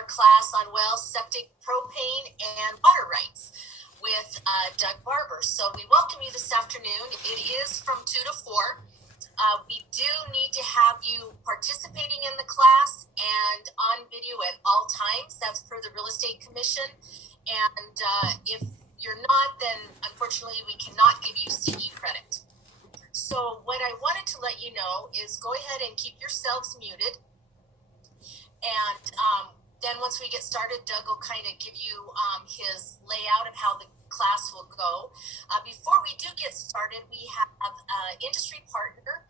our class on well, septic, propane, and water rights with Doug Barber. So we welcome you this afternoon. It is from 2 to 4. We do need to have you participating in the class and on video at all times. That's per the Real Estate Commission. And if you're not, then unfortunately we cannot give you CE credit. So what I wanted to let you know is go ahead and keep yourselves muted. And then once we get started, Doug will kind of give you his layout of how the class will go. Before we do get started, we have an industry partner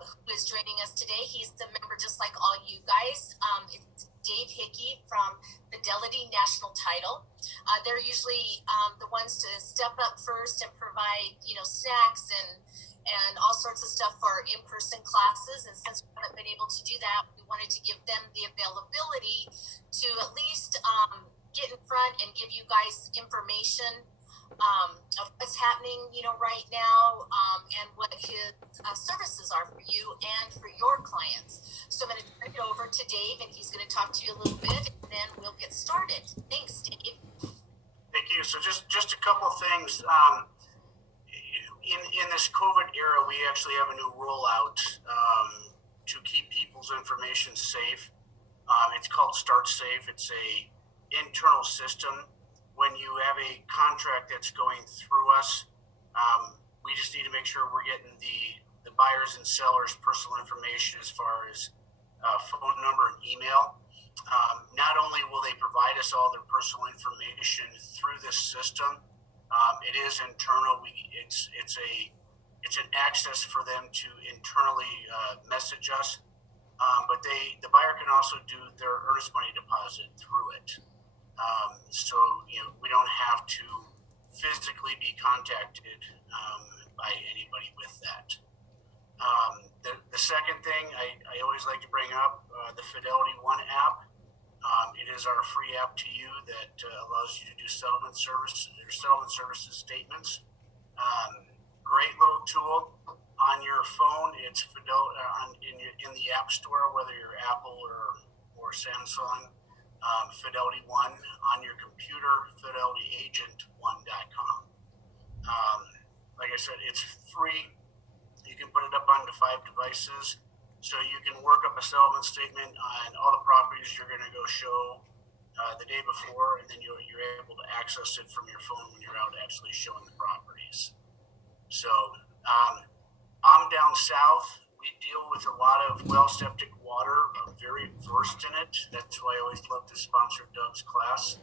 who is joining us today. He's a member just like all you guys. It's Dave Hickey from Fidelity National Title. They're usually the ones to step up first and provide, snacks and all sorts of stuff for our in-person classes. And since we haven't been able to do that, we wanted to give them the availability to at least get in front and give you guys information of what's happening, right now, and what his services are for you and for your clients. So I'm going to turn it over to Dave, and he's going to talk to you a little bit, and then we'll get started. Thanks, Dave. Thank you. So just a couple things. In this COVID era, we actually have a new rollout to keep people's information safe. It's called Start Safe. It's a internal system. When you have a contract that's going through us, we just need to make sure we're getting the buyers and sellers' personal information as far as phone number and email. Not only will they provide us all their personal information through this system, it is internal. It's an access for them to internally message us, but the buyer can also do their earnest money deposit through it. So we don't have to physically be contacted by anybody with that. The second thing I always like to bring up, the Fidelity One app. It is our free app to you that allows you to do settlement services statements. Great little tool on your phone. It's in the App Store, whether you're Apple or Samsung. Fidelity One on your computer, fidelityagent1.com. Like I said, it's free. You can put it up onto 5 devices. So you can work up a settlement statement on all the properties you're going to go show the day before, and then you're able to access it from your phone when you're out actually showing the properties. So I'm down south. We deal with a lot of well septic water. I'm very versed in it. That's why I always love to sponsor Doug's class.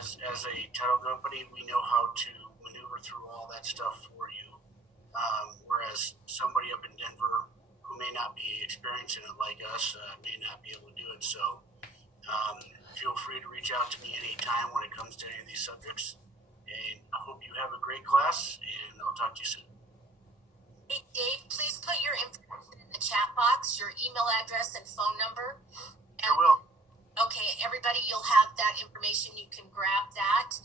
As a title company, we know how to maneuver through all that stuff for you. Whereas somebody up in Denver who may not be experiencing it like us may not be able to do it. So feel free to reach out to me anytime when it comes to any of these subjects. And I hope you have a great class, and I'll talk to you soon. Hey, Dave, please put your information in the chat box, your email address and phone number. I will. Okay, everybody, you'll have that information. You can grab that.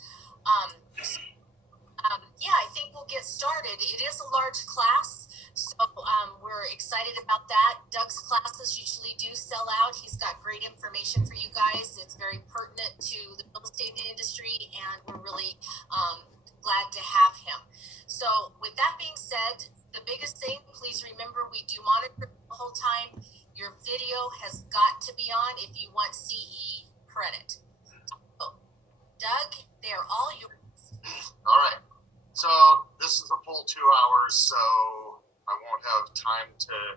Yeah, I think we'll get started. It is a large class, so we're excited about that. Doug's classes usually do sell out. He's got great information for you guys. It's very pertinent to the real estate industry, and we're really glad to have him. So with that being said, the biggest thing, please remember, we do monitor the whole time. Your video has got to be on if you want CE credit. So, Doug, they're all yours. All right. So this is a full 2 hours, so I won't have time to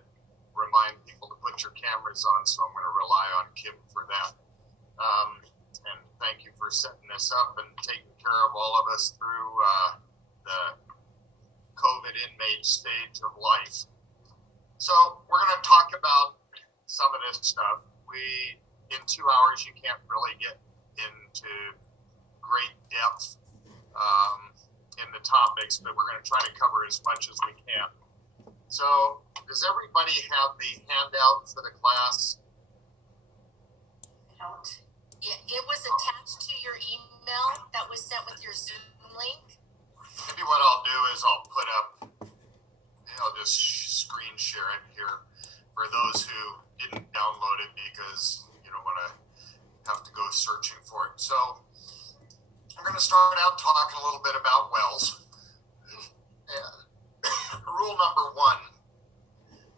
remind people to put your cameras on, so I'm going to rely on Kim for that. And thank you for setting this up and taking care of all of us through the COVID inmate stage of life. So we're going to talk about some of this stuff. In 2 hours, you can't really get into great depth in the topics, but we're going to try to cover as much as we can. So does everybody have the handout for the class? I don't. It was attached to your email that was sent with your Zoom link. Maybe what I'll do is I'll put up, I'll just screen share it here for those who didn't download it because you don't want to have to go searching for it. So I'm going to start out talking a little bit about wells. Rule number one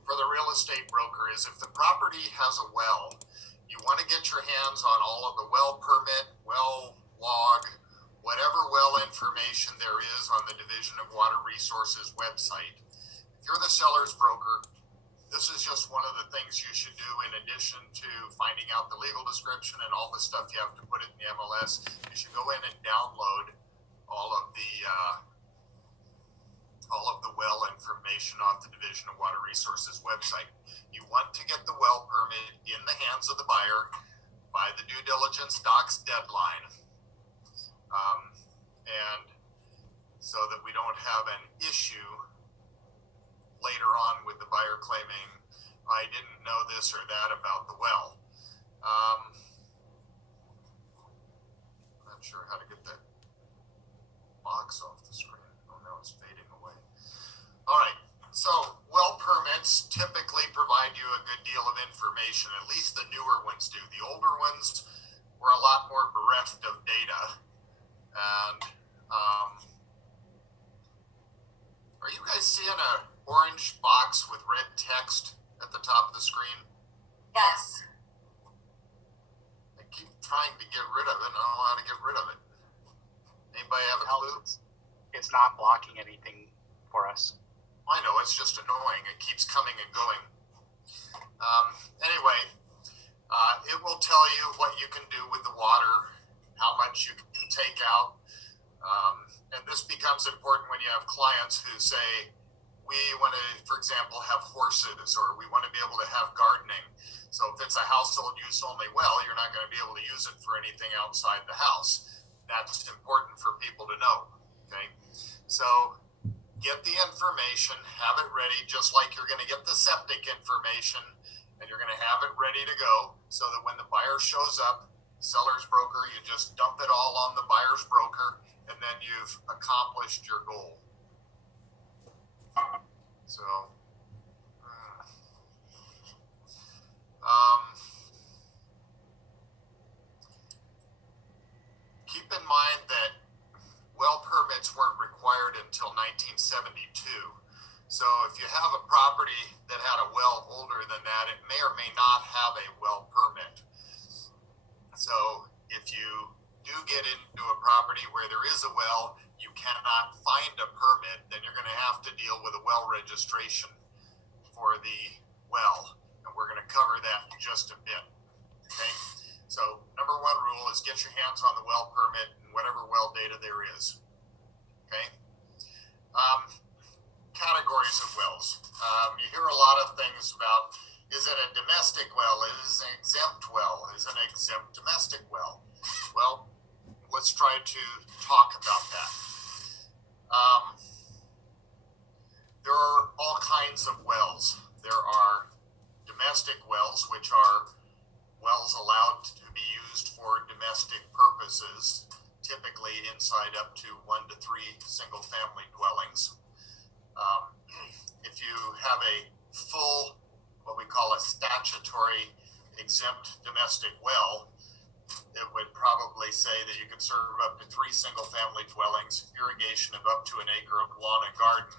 for the real estate broker is if the property has a well, you want to get your hands on all of the well permit, well log, whatever well information there is on the Division of Water Resources website. If you're the seller's broker, this is just one of the things you should do in addition to finding out the legal description and all the stuff you have to put in the MLS. You should go in and download all of the well information off the Division of Water Resources website. You want to get the well permit in the hands of the buyer by the due diligence docs deadline, and so that we don't have an issue later on with the buyer claiming, I didn't know this or that about the well. I'm not sure how to get that box off the screen. Oh, now it's fading away. All right, so well permits typically provide you a good deal of information, at least the newer ones do. The older ones were a lot more bereft of data. And are you guys seeing a orange box with red text at the top of the screen? Yes. I keep trying to get rid of it, and I don't know how to get rid of it. Anybody have a clue? It's not blocking anything for us. I know, it's just annoying. It keeps coming and going. Anyway, it will tell you what you can do with the water, how much you can take out. And this becomes important when you have clients who say, we want to, for example, have horses, or we want to be able to have gardening. So if it's a household use only well, you're not going to be able to use it for anything outside the house. That's important for people to know. Okay, so get the information, have it ready, just like you're going to get the septic information, and you're going to have it ready to go, so that when the buyer shows up, seller's broker, you just dump it all on the buyer's broker, and then you've accomplished your goal. So, keep in mind that well permits weren't required until 1972. So if you have a property that had a well older than that, it may or may not have a well permit. So if you do get into a property where there is a well, you cannot find a permit, then you're going to have to deal with a well registration for the well. And we're going to cover that in just a bit. Okay? So number one rule is get your hands on the well permit and whatever well data there is. Okay? Categories of wells. You hear a lot of things about, is it a domestic well? Is it an exempt well? Is it an exempt domestic well? Well, let's try to talk about that. There are all kinds of wells. There are domestic wells, which are wells allowed to be used for domestic purposes, typically inside up to 1 to 3 single family dwellings. If you have a full, what we call a statutory exempt domestic well, it would probably say that you can serve up to 3 single family dwellings, irrigation of up to an acre of lawn and garden,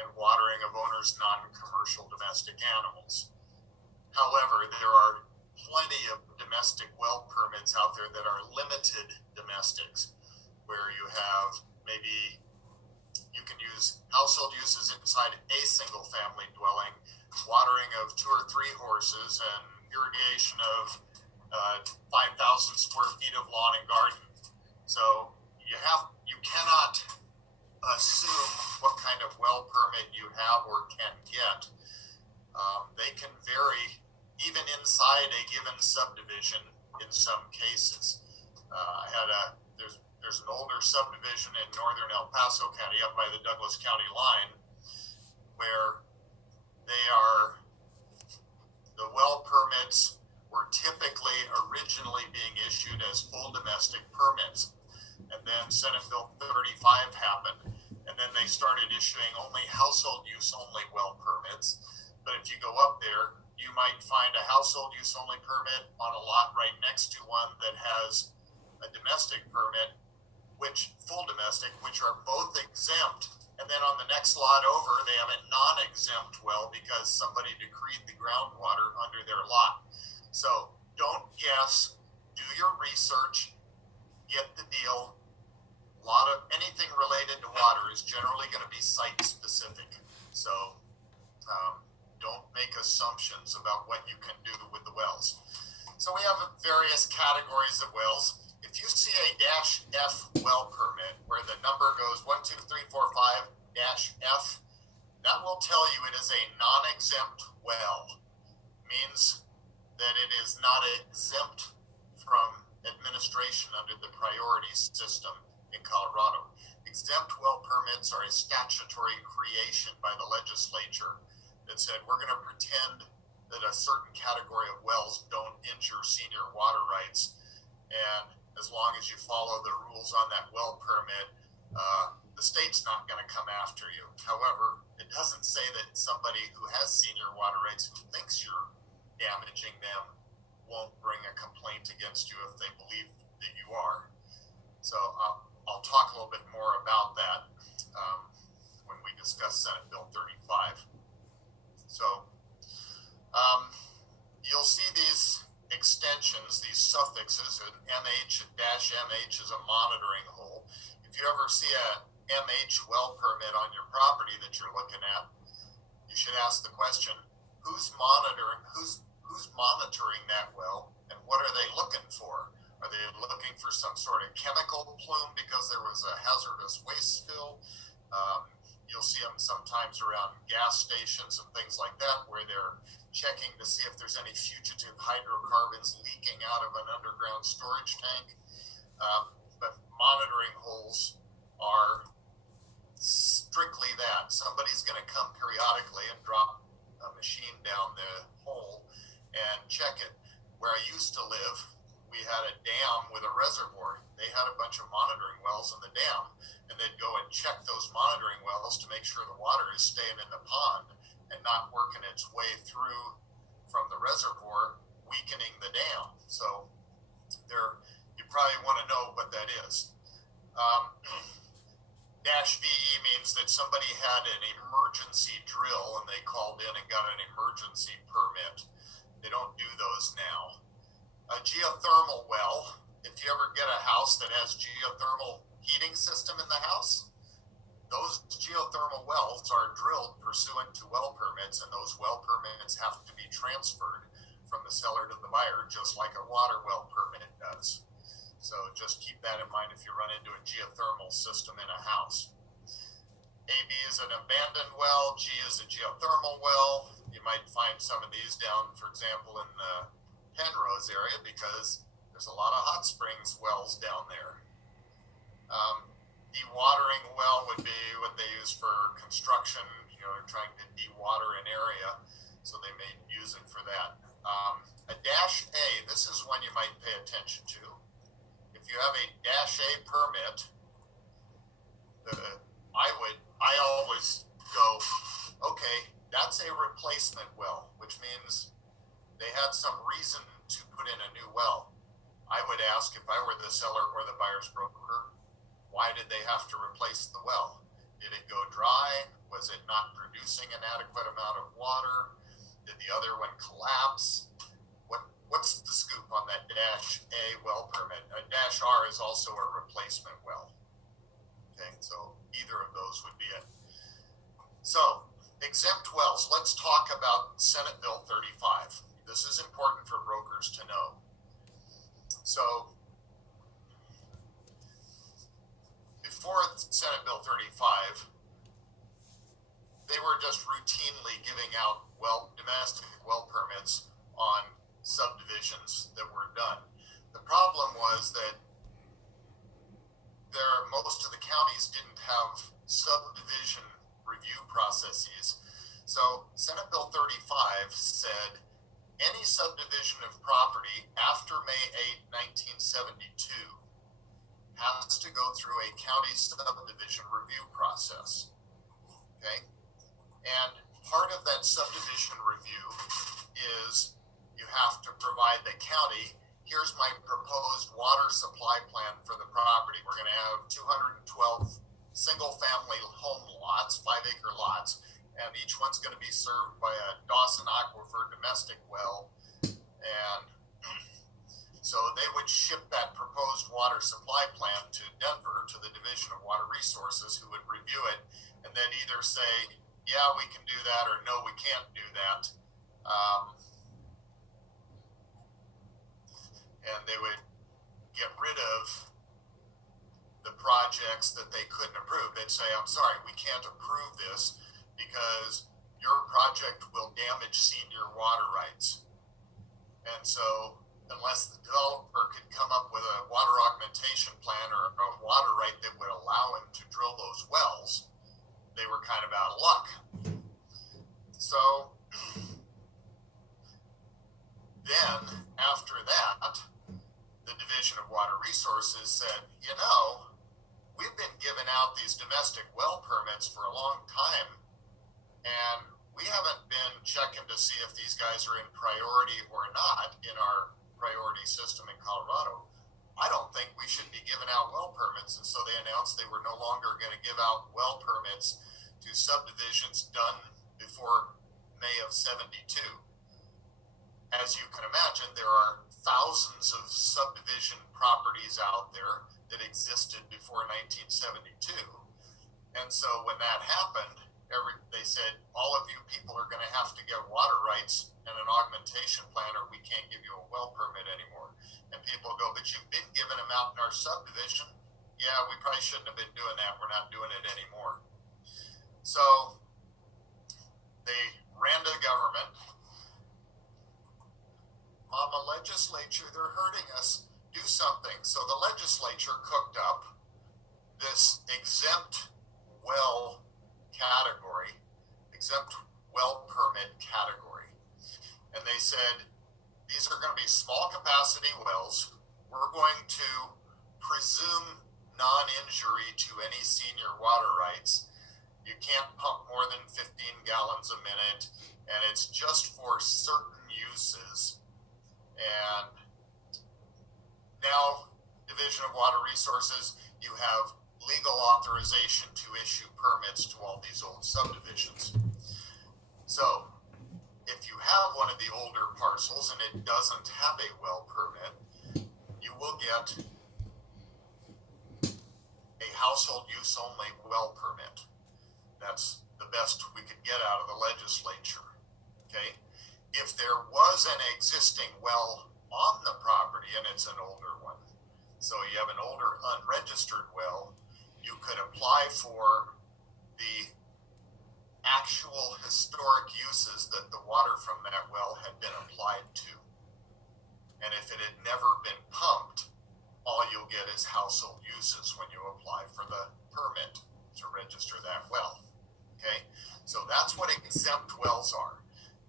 and watering of owners' non-commercial domestic animals. However, there are plenty of domestic well permits out there that are limited domestics, where you have maybe you can use household uses inside a single family dwelling, watering of 2 or 3 horses, and irrigation of 5,000 square feet of lawn and garden. So you cannot assume what kind of well permit you have or can get. They can vary even inside a given subdivision in some cases. There's an older subdivision in northern El Paso County up by the Douglas County line where the well permits were typically originally being issued as full domestic permits. And then Senate Bill 35 happened, and then they started issuing only household use only well permits. But if you go up there, you you might find a household use only permit on a lot right next to one that has a domestic permit, full domestic, which are both exempt. And then on the next lot over, they have a non-exempt well because somebody decreed the groundwater under their lot. So don't guess, do your research, get the deal. A lot of anything related to water is generally going to be site specific. So don't make assumptions about what you can do with the wells. So we have various categories of wells. If you see a -F well permit where the number goes 1, 2, 3, 4, 5 -F, that will tell you it is a non-exempt well. Means that it is not exempt from administration under the priority system in Colorado. Exempt well permits are a statutory creation by the legislature that said we're going to pretend that a certain category of wells don't injure senior water rights, and as long as you follow the rules on that well permit, the state's not going to come after you. However, it doesn't say that somebody who has senior water rights who thinks you're damaging them won't bring a complaint against you if they believe that you are. So I'll talk a little bit more about that when we discuss Senate Bill 35. So you'll see these extensions, these suffixes, and MH and -MH is a monitoring hole. If you ever see a MH well permit on your property that you're looking at, you should ask the question, who's monitoring that well, and what are they looking for? Are they looking for some sort of chemical plume because there was a hazardous waste spill? You'll see them sometimes around gas stations and things like that where they're checking to see if there's any fugitive hydrocarbons leaking out of an underground storage tank. But monitoring holes are strictly that. Somebody's going to come periodically and drop a machine down the hole and check it. Where I used to live, we had a dam with a reservoir. They had a bunch of monitoring wells in the dam, and they'd go and check those monitoring wells to make sure the water is staying in the pond and not working its way through from the reservoir, weakening the dam. So you probably want to know what that is. -VE means that somebody had an emergency drill and they called in and got an emergency permit. They don't do those now. A geothermal well, if you ever get a house that has geothermal heating system in the house, those geothermal wells are drilled pursuant to well permits, and those well permits have to be transferred from the seller to the buyer, just like a water well permit does. So just keep that in mind if you run into a geothermal system in a house. AB is an abandoned well, G is a geothermal well. You might find some of these down, for example, in the Penrose area because there's a lot of hot springs wells down there. Dewatering well would be what they use for construction, trying to dewater an area, so they may use it for that. A -A, this is one you might pay attention to. If you have a -A permit, I always go, okay, that's a replacement well, which means they had some reason to put in a new well. I would ask, if I were the seller or the buyer's broker, why did they have to replace the well? Did it go dry? Was it not producing an adequate amount of water? Did the other one collapse? What's the scoop on that -A well permit? A -R is also a replacement well. Okay, so either of those would be it. So, exempt wells. Let's talk about Senate Bill 35. This is important for brokers to know. So, before Senate Bill 35, they were just routinely giving out domestic well permits on subdivisions that were done. The problem was that most of the counties didn't have subdivision review processes. So Senate Bill 35 said any subdivision of property after May 8, 1972 has to go through a county subdivision review process. Okay? And part of that subdivision review is you have to provide the county, here's my proposed water supply plan for the property. We're going to have 212 single family home lots, 5-acre lots, and each one's going to be served by a Dawson Aquifer domestic well. And so they would ship that proposed water supply plan to Denver, to the Division of Water Resources, who would review it and then either say, yeah, we can do that, or no, we can't do that. And they would get rid of the projects that they couldn't approve. They'd say, I'm sorry, we can't approve this because your project will damage senior water rights. And so unless the developer could come up with a water augmentation plan or a water right that would allow him to drill those wells, they were kind of out of luck. So then after that, the Division of Water Resources said, you know, we've been giving out these domestic well permits for a long time, and we haven't been checking to see if these guys are in priority or not in our priority system in Colorado. I don't think we should be giving out well permits. And so they announced they were no longer going to give out well permits to subdivisions done before May of 72. As you can imagine, there are thousands of subdivision properties out there that existed before 1972. And so when that happened, they said, all of you people are going to have to get water rights and an augmentation plan, or we can't give you a well permit anymore. And people go, but you've been giving them out in our subdivision. Yeah, we probably shouldn't have been doing that. We're not doing it anymore. So they ran to the government. Mama legislature, they're hurting us. Do something. So the legislature cooked up this exempt well category, exempt well permit category. And they said, these are going to be small capacity wells. We're going to presume non-injury to any senior water rights. You can't pump more than 15 gallons a minute, and it's just for certain uses. And now, Division of Water Resources, you have legal authorization to issue permits to all these old subdivisions. So, if you have one of the older parcels and it doesn't have a well permit, you will get a household use only well permit. That's the best we could get out of the legislature. Okay? If there was an existing well on the property and it's an older one, so you have an older unregistered well, you could apply for the actual historic uses that the water from that well had been applied to. And if it had never been pumped, all you'll get is household uses when you apply for the permit to register that well. Okay, so that's what exempt wells are.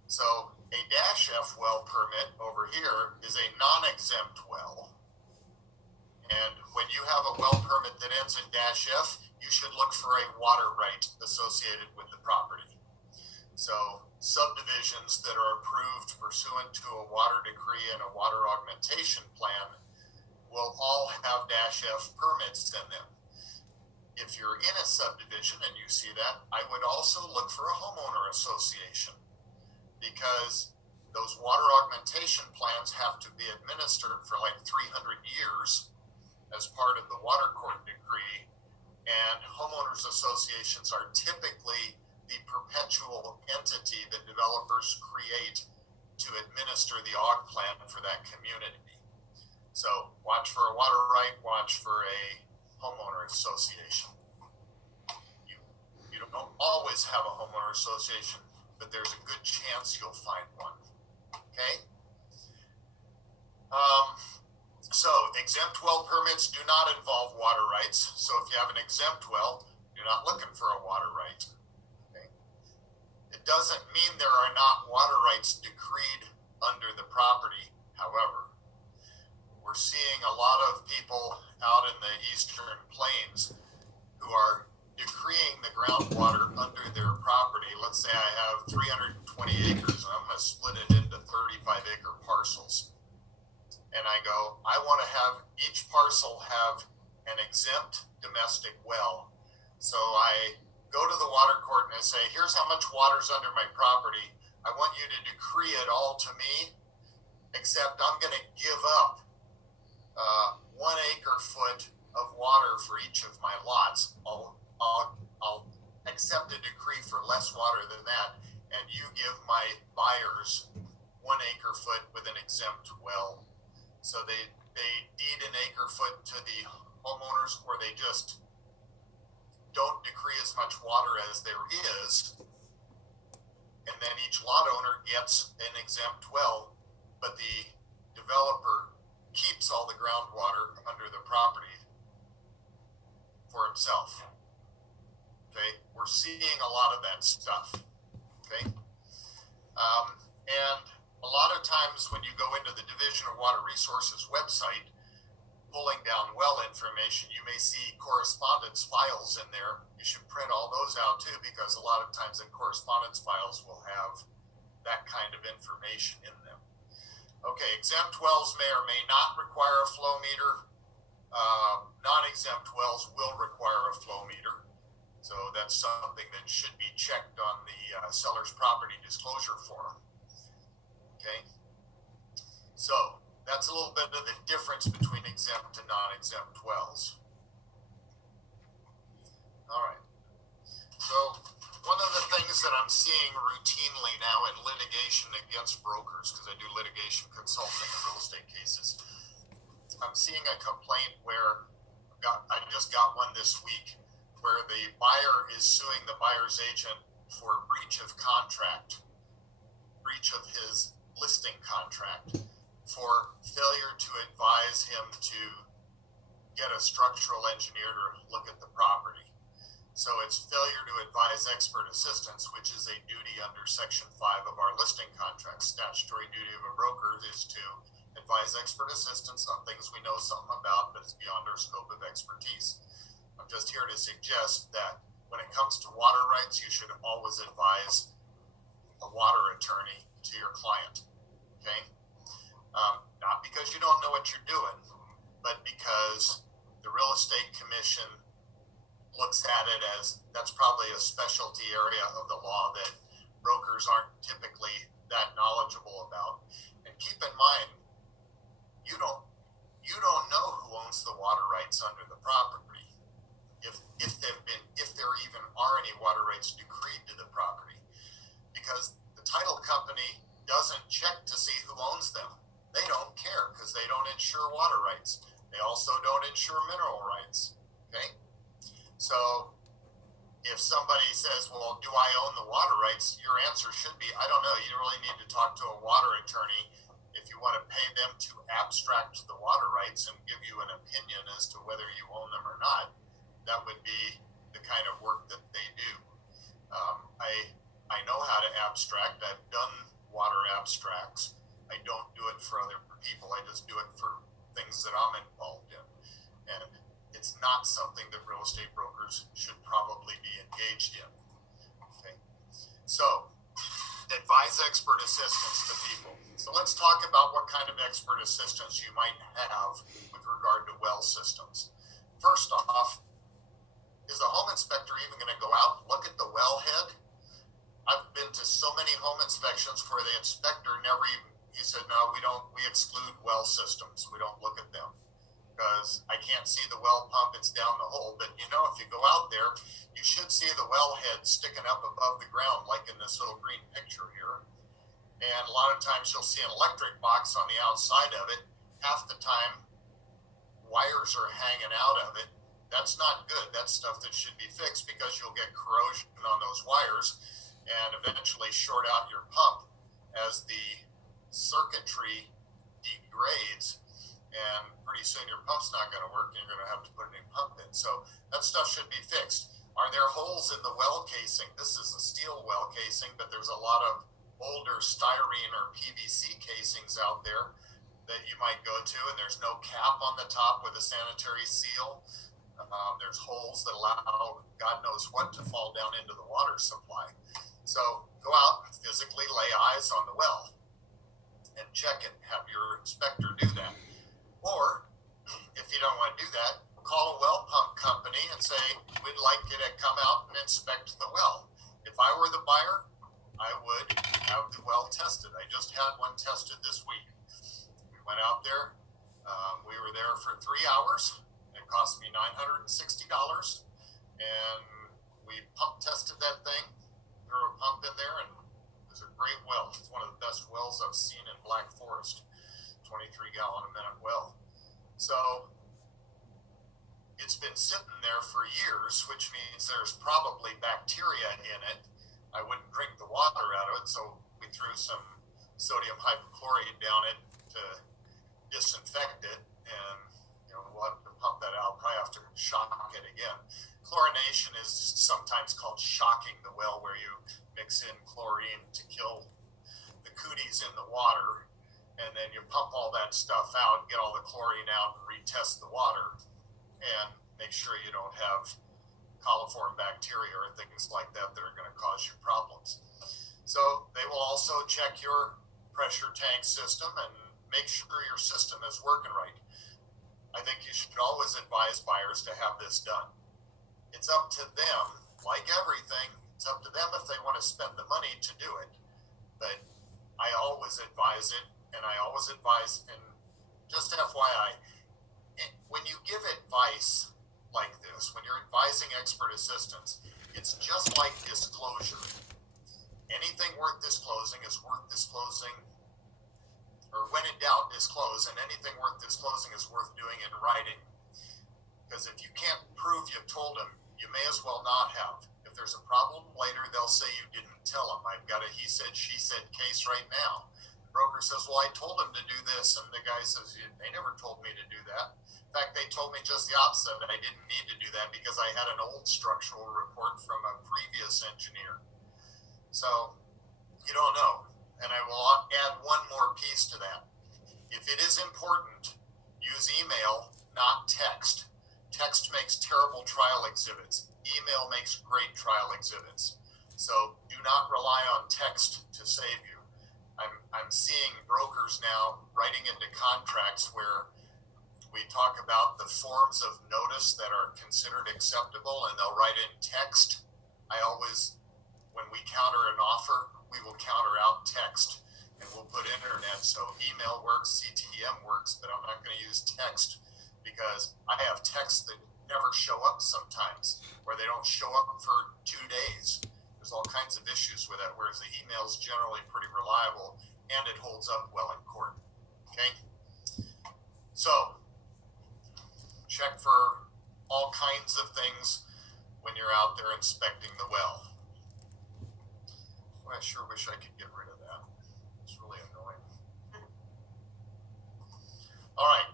So a -F well permit over here is a non-exempt well. And when you have a well permit that ends in -F, you should look for a water right associated with the property. So subdivisions that are approved pursuant to a water decree and a water augmentation plan will all have -F permits in them. If you're in a subdivision and you see that, I would also look for a homeowner association, because those water augmentation plans have to be administered for like 300 years as part of the water court decree. And homeowners associations are typically the perpetual entity that developers create to administer the aug plan for that community. So watch for a water right, watch for a homeowner association. You don't always have a homeowner association, but there's a good chance you'll find one. Okay? So exempt well permits do not involve water rights. So if you have an exempt well, you're not looking for a water right. Okay? It doesn't mean there are not water rights decreed under the property. However, we're seeing a lot of people out in the eastern plains who are decreeing the groundwater under their property. Let's let's say I have 320 acres and I'm going to split it into 35-acre parcels. And I go, I want to have each parcel have an exempt domestic well. So I go to the water court and I say, here's how much water's under my property. I want you to decree it all to me, except I'm going to give up 1 acre foot of water for each of my lots. I'll accept a decree for less water than that, and you give my buyers 1 acre foot with an exempt well. So they deed an acre foot to the homeowners, or they just don't decree as much water as there is, and then each lot owner gets an exempt well, but the developer keeps all the groundwater under the property for himself. Okay, we're seeing a lot of that stuff. Okay, and a lot of times when you go into the Division of Water Resources website, pulling down well information, you may see correspondence files in there. You should print all those out too, because a lot of times the correspondence files will have that kind of information in them. Okay, exempt wells may or may not require a flow meter. Non-exempt wells will require a flow meter. So that's something that should be checked on the seller's property disclosure form. Okay, so that's a little bit of the difference between exempt and non-exempt wells. All right, so one of the things that I'm seeing routinely now in litigation against brokers, because I do litigation consulting in real estate cases, I'm seeing a complaint where I just got one this week, where the buyer is suing the buyer's agent for breach of contract, breach of his listing contract, for failure to advise him to get a structural engineer to look at the property. So it's failure to advise expert assistance, which is a duty under Section 5 of our listing contract. Statutory duty of a broker is to advise expert assistance on things we know something about, but is beyond our scope of expertise. I'm just here to suggest that when it comes to water rights, you should always advise a water attorney to your client, okay? Not because you don't know what you're doing, but because the real estate commission looks at it as that's probably a specialty area of the law that brokers aren't typically that knowledgeable about. And keep in mind, you don't know who owns the water rights under the property, if there even are any water rights decreed to the property, because the title company doesn't check to see who owns them. They don't care because they don't insure water rights. They also don't insure mineral rights. Okay? So if somebody says, well, do I own the water rights? Your answer should be, I don't know. You really need to talk to a water attorney if you want to pay them to abstract the water rights and give you an opinion as to whether you own them or not. That would be the kind of work that they do. I know how to abstract. I've done water abstracts. I don't do it for other people. I just do it for things that I'm involved in. And it's not something that real estate brokers should probably be engaged in. Okay. So, advise expert assistance to people. So let's talk about what kind of expert assistance you might have with regard to well systems. First off, is a home inspector even going to go out and look at the wellhead? I've been to so many home inspections where the inspector he said, no, we exclude well systems. We don't look at them because I can't see the well pump, it's down the hole. But if you go out there, you should see the wellhead sticking up above the ground, like in this little green picture here. And a lot of times you'll see an electric box on the outside of it. Half the time, wires are hanging out of it. That's not good. That's stuff that should be fixed because you'll get corrosion on those wires and eventually short out your pump as the circuitry degrades, and pretty soon your pump's not going to work and you're going to have to put a new pump in. So that stuff should be fixed. Are there holes in the well casing? This is a steel well casing, but there's a lot of older styrene or PVC casings out there that you might go to, and there's no cap on the top with a sanitary seal. There's holes that allow God knows what to fall down into the water supply. So go out and physically lay eyes on the well and check it. Have your inspector do that. Or if you don't want to do that, call a well pump company and say, we'd like you to come out and inspect the well. If I were the buyer, I would have the well tested. I just had one tested this week. We went out there. We were there for 3 hours. It cost me $960. And we pump tested that thing, threw a pump in there, and it was a great well. It's one of the best wells I've seen in Black Forest, 23-gallon-a-minute well. So it's been sitting there for years, which means there's probably bacteria in it. I wouldn't drink the water out of it, so we threw some sodium hypochlorite down it to disinfect it, and we'll have to pump that out. Probably have to shock it again. Chlorination is sometimes called shocking the well, where you mix in chlorine to kill the cooties in the water, and then you pump all that stuff out, get all the chlorine out, and retest the water, and make sure you don't have coliform bacteria or things like that that are going to cause you problems. So they will also check your pressure tank system and make sure your system is working right. I think you should always advise buyers to have this done. It's up to them, like everything, it's up to them if they want to spend the money to do it. But I always advise it, and I always advise, and just FYI, when you give advice like this, when you're advising expert assistants, it's just like disclosure. Anything worth disclosing is worth disclosing, or when in doubt, disclose, and anything worth disclosing is worth doing in writing. Because if you can't prove you've told them, you may as well not have. If there's a problem later, they'll say you didn't tell them. I've got a he said, she said case right now. The broker says, well, I told them to do this, and the guy says, they never told me to do that. In fact, they told me just the opposite, that I didn't need to do that because I had an old structural report from a previous engineer. So you don't know. And I will add one more piece to that. If it is important, use email, not text. Text makes terrible trial exhibits. Email makes great trial exhibits. So do not rely on text to save you. I'm seeing brokers now writing into contracts where we talk about the forms of notice that are considered acceptable, and they'll write in text. I always, when we counter an offer, we will counter out text, and we'll put internet. So email works, CTM works, but I'm not going to use text, because I have texts that never show up sometimes, or they don't show up for 2 days. There's all kinds of issues with that, whereas the email is generally pretty reliable, and it holds up well in court. Okay? So check for all kinds of things when you're out there inspecting the well. Well, I sure wish I could get rid of that. It's really annoying. All right.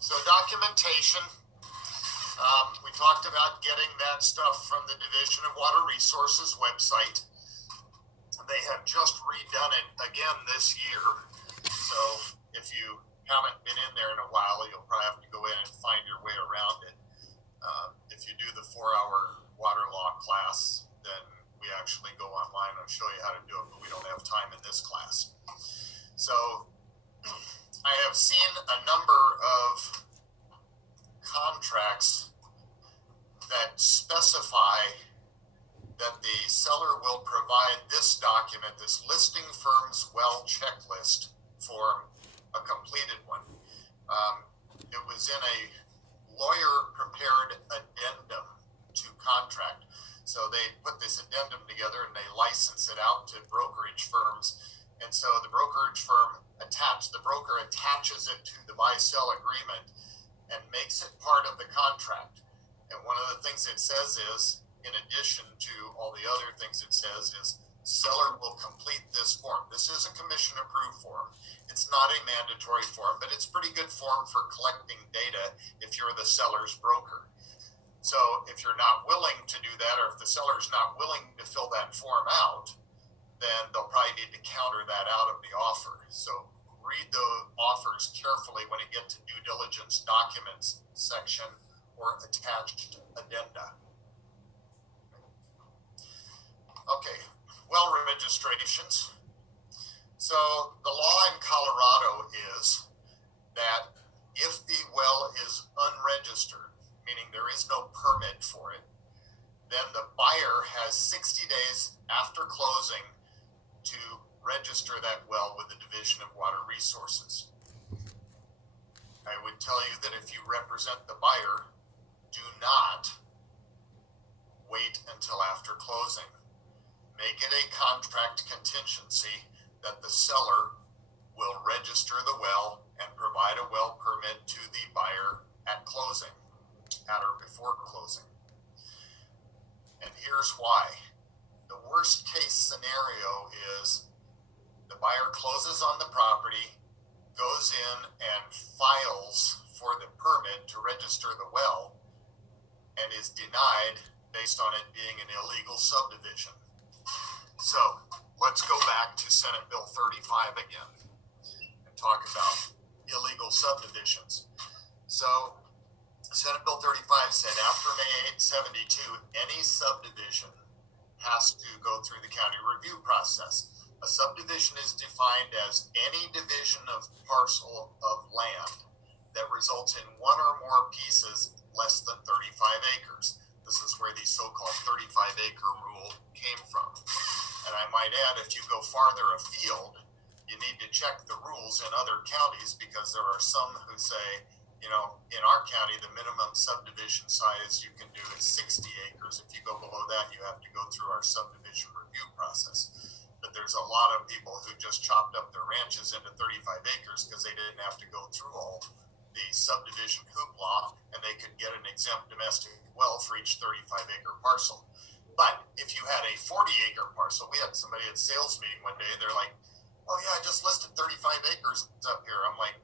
So documentation. We talked about getting that stuff from the Division of Water Resources website. They have just redone it again this year. So if you haven't been in there in a while, you'll probably have to go in and find your way around it. If you do the 4-hour water law class, then we actually go online and show you how to do it, but we don't have time in this class. So I have seen a number of contracts that specify that the seller will provide this document, this listing firm's well checklist form, a completed one. It was in a lawyer-prepared addendum to contract. So they put this addendum together and they license it out to brokerage firms. And so the brokerage firm attaches it to the buy-sell agreement and makes it part of the contract. And one of the things it says is, in addition to all the other things it says, is seller will complete this form. This is a commission-approved form. It's not a mandatory form, but it's pretty good form for collecting data if you're the seller's broker. So if you're not willing to do that, or if the seller's not willing to fill that form out, then they'll probably need to counter that out of the offer. So read the offers carefully when you get to due diligence documents section or attached addenda. Okay, well registrations. So the law in Colorado is that if the well is unregistered, meaning there is no permit for it, then the buyer has 60 days after closing to register that well with the Division of Water Resources. I would tell you that if you represent the buyer, do not wait until after closing. Make it a contract contingency that the seller will register the well and provide a well permit to the buyer at closing, at or before closing. And here's why. The worst case scenario is the buyer closes on the property, goes in and files for the permit to register the well, and is denied based on it being an illegal subdivision. So let's go back to Senate Bill 35 again and talk about illegal subdivisions. So Senate Bill 35 said after May 872, any subdivision has to go through the county review process. A subdivision is defined as any division of parcel of land that results in one or more pieces less than 35 acres. This is where the so-called 35-acre rule came from. And I might add, if you go farther afield, you need to check the rules in other counties, because there are some who say, you know, in our county, the minimum subdivision size you can do is 60 acres. If you go below that, you have to go through our subdivision review process. But there's a lot of people who just chopped up their ranches into 35 acres because they didn't have to go through all the subdivision hoopla, and they could get an exempt domestic well for each 35-acre parcel. But if you had a 40-acre parcel, we had somebody at sales meeting one day, they're like, oh yeah, I just listed 35 acres up here. I'm like,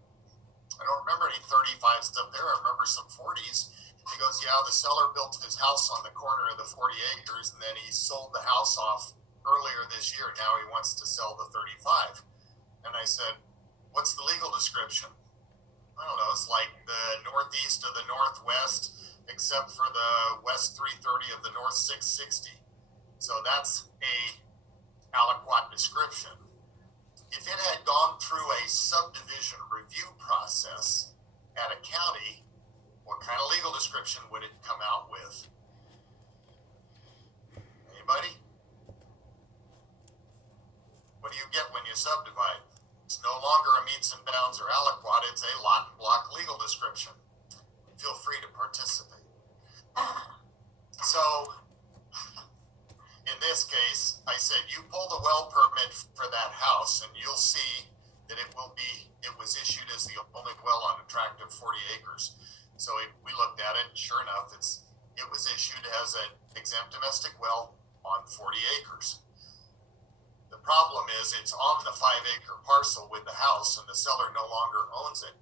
I don't remember any 35s up there. I remember some 40s. He goes, yeah, the seller built his house on the corner of the 40 acres, and then he sold the house off earlier this year. Now he wants to sell the 35. And I said, what's the legal description? I don't know, it's like the northeast of the northwest, except for the west 330 of the north 660. So that's a aliquot description. If it had gone through a subdivision review process at a county, what kind of legal description would it come out with? Anybody? What do you get when you subdivide? It's no longer a meets and bounds or aliquot, it's a lot and block legal description. Feel free to participate. So, in this case, I said you pull the well permit for that house and you'll see that it was issued as the only well on a tract of 40 acres. So we looked at it, and sure enough, it was issued as an exempt domestic well on 40 acres. The problem is it's on the 5-acre parcel with the house, and the seller no longer owns it.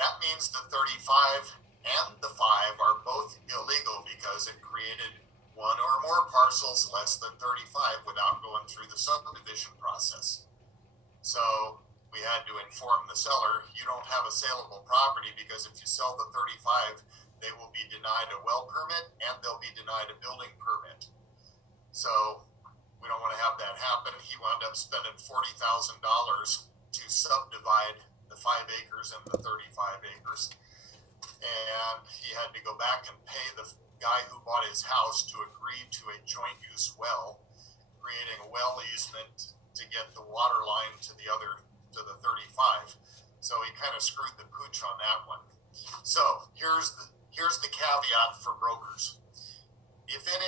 That means the 35 and the 5 are both illegal because it created one or more parcels less than 35 without going through the subdivision process. So we had to inform the seller, you don't have a saleable property, because if you sell the 35, they will be denied a well permit and they'll be denied a building permit. So we don't want to have that happen. He wound up spending $40,000 to subdivide the 5 acres and the 35 acres. And he had to go back and pay the guy who bought his house to agree to a joint use well, creating a well easement to get the water line to the 35. So he kind of screwed the pooch on that one. So here's the caveat for brokers. If it